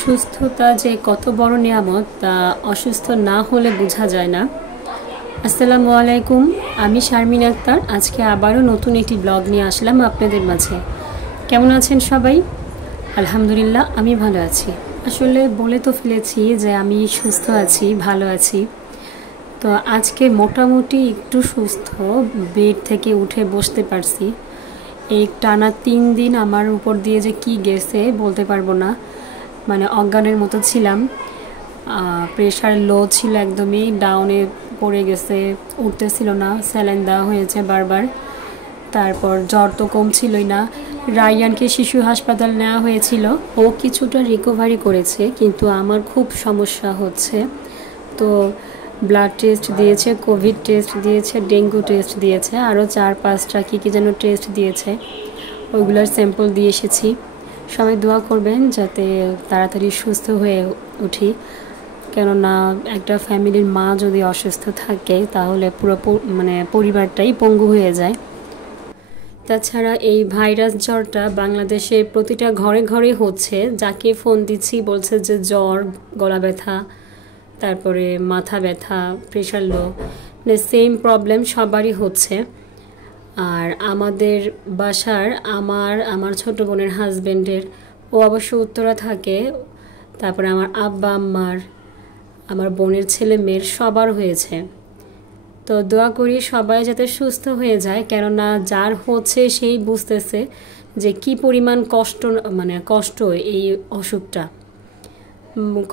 সুস্থতা যে কত বড় নিয়ামত তা অসুস্থ না হলে বোঝা যায় না। আসসালামু আলাইকুম, আমি শারমিন আক্তার। আজকে আবারও নতুন একটি ব্লগ নিয়ে আসলাম আপনাদের মাঝে। কেমন আছেন সবাই? আলহামদুলিল্লাহ, আমি ভালো আছি। আসলে বলে তো ফেলেছি যে আমি সুস্থ আছি, ভালো আছি। তো আজকে মোটামুটি একটু সুস্থ, বেড থেকে উঠে বসতে পারছি। এই টানা 3 দিন আমার উপর দিয়ে যে কি গেছে বলতে পারবো না। মানে অজ্ঞানের মতো ছিলাম, প্রেশার লো ছিল, একদমই ডাউনে পড়ে গেছে, উঠতেছিল না, স্যালাইন দেওয়া হয়েছে বারবার। তারপর জ্বর তো কমছিলই না। রায়ানকে শিশু হাসপাতাল নেওয়া হয়েছিল, ও কিছুটা রিকভারি করেছে, কিন্তু আমার খুব সমস্যা হচ্ছে। তো ব্লাড টেস্ট দিয়েছে, কোভিড টেস্ট দিয়েছে, ডেঙ্গু টেস্ট দিয়েছে, আরও 4-5টা কী যেন টেস্ট দিয়েছে, ওইগুলোর স্যাম্পল দিয়ে এসেছি। সবাই দোয়া করবেন যাতে তাড়াতাড়ি সুস্থ হয়ে উঠি, কেননা একটা ফ্যামিলির মা যদি অসুস্থ থাকে তাহলে পুরো পরিবারটাই পঙ্গু হয়ে যায়। তাছাড়া এই ভাইরাস জ্বরটা বাংলাদেশে প্রতিটা ঘরে ঘরে হচ্ছে। যাকে ফোন দিচ্ছি বলছে যে জ্বর, গলা ব্যথা, তারপরে মাথা ব্যথা, প্রেশার লো, মানে সেম প্রবলেম সবারই হচ্ছে। আর আমাদের বাসার আমার ছোট বোনের হাজব্যান্ডের, ও অবশ্য উত্তরা থাকে, তারপরে আমার আব্বা আম্মার, আমার বোনের ছেলে মেয়ের সবার হয়েছে। তো দোয়া করি সবাই যাতে সুস্থ হয়ে যায়, কেননা যার হচ্ছে সেই বুঝতেছে যে কি পরিমাণ কষ্ট এই অসুখটা।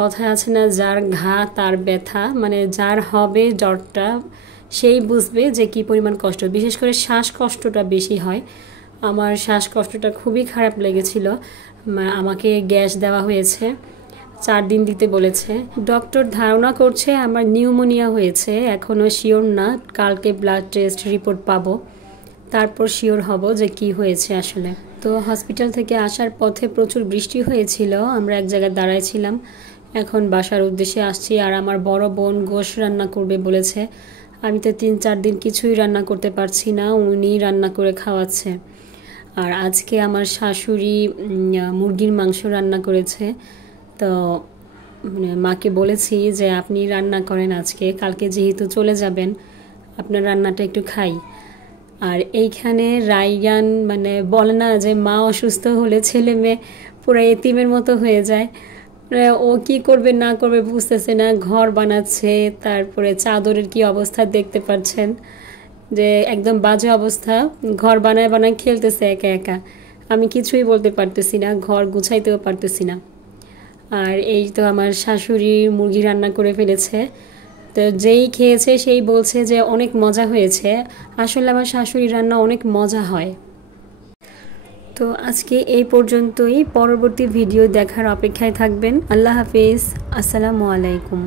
কথায় আছে না, যার ঘা তার ব্যথা, মানে যার হবে জ্বরটা সেই বুঝবে যে কি পরিমাণ কষ্ট। বিশেষ করে শ্বাসকষ্টটা বেশি হয়। আমার শ্বাসকষ্টটা খুবই খারাপ লেগেছিল। আমাকে গ্যাস দেওয়া হয়েছে, 4 দিন দিতে বলেছে। ডক্টর ধারণা করছে আমার নিউমোনিয়া হয়েছে, এখনও শিওর না। কালকে ব্লাড টেস্ট রিপোর্ট পাবো, তারপর শিওর হব যে কি হয়েছে আসলে। তো হসপিটাল থেকে আসার পথে প্রচুর বৃষ্টি হয়েছিল, আমরা এক জায়গায় দাঁড়াইছিলাম। এখন বাসার উদ্দেশ্যে আসছি, আর আমার বড় বোন গোশ রান্না করবে বলেছে। আমি তো 3-4 দিন কিছুই রান্না করতে পারছি না, উনি রান্না করে খাওয়াচ্ছে। আর আজকে আমার শাশুড়ি মুরগির মাংস রান্না করেছে। তো মাকে বলেছি যে আপনি রান্না করেন আজকে, কালকে যেহেতু চলে যাবেন আপনার রান্নাটা একটু খাই। আর এইখানে রায়ান বলে না যে মা অসুস্থ হলে ছেলে মেয়ে পুরো এতিমের মতো হয়ে যায়। ও কি করবে না করবে বুঝতেছে না, ঘর বানাচ্ছে। তারপরে চাদরের কি অবস্থা দেখতে পাচ্ছেন, যে একদম বাজে অবস্থা। ঘর বানায় বানায় খেলতেছে একা একা, আমি কিছুই বলতে পারতেছি না, ঘর গুছাইতেও পারতেছি না। আর এই তো আমার শাশুড়ি মুরগি রান্না করে ফেলেছে। তো যেই খেয়েছে সেই বলছে যে অনেক মজা হয়েছে। আসলে আমার শাশুড়ির রান্না অনেক মজা হয়। তো আজকে এই পর্যন্তই, পরবর্তী ভিডিও দেখার অপেক্ষায় থাকবেন। আল্লাহ হাফেজ, আসসালামু আলাইকুম।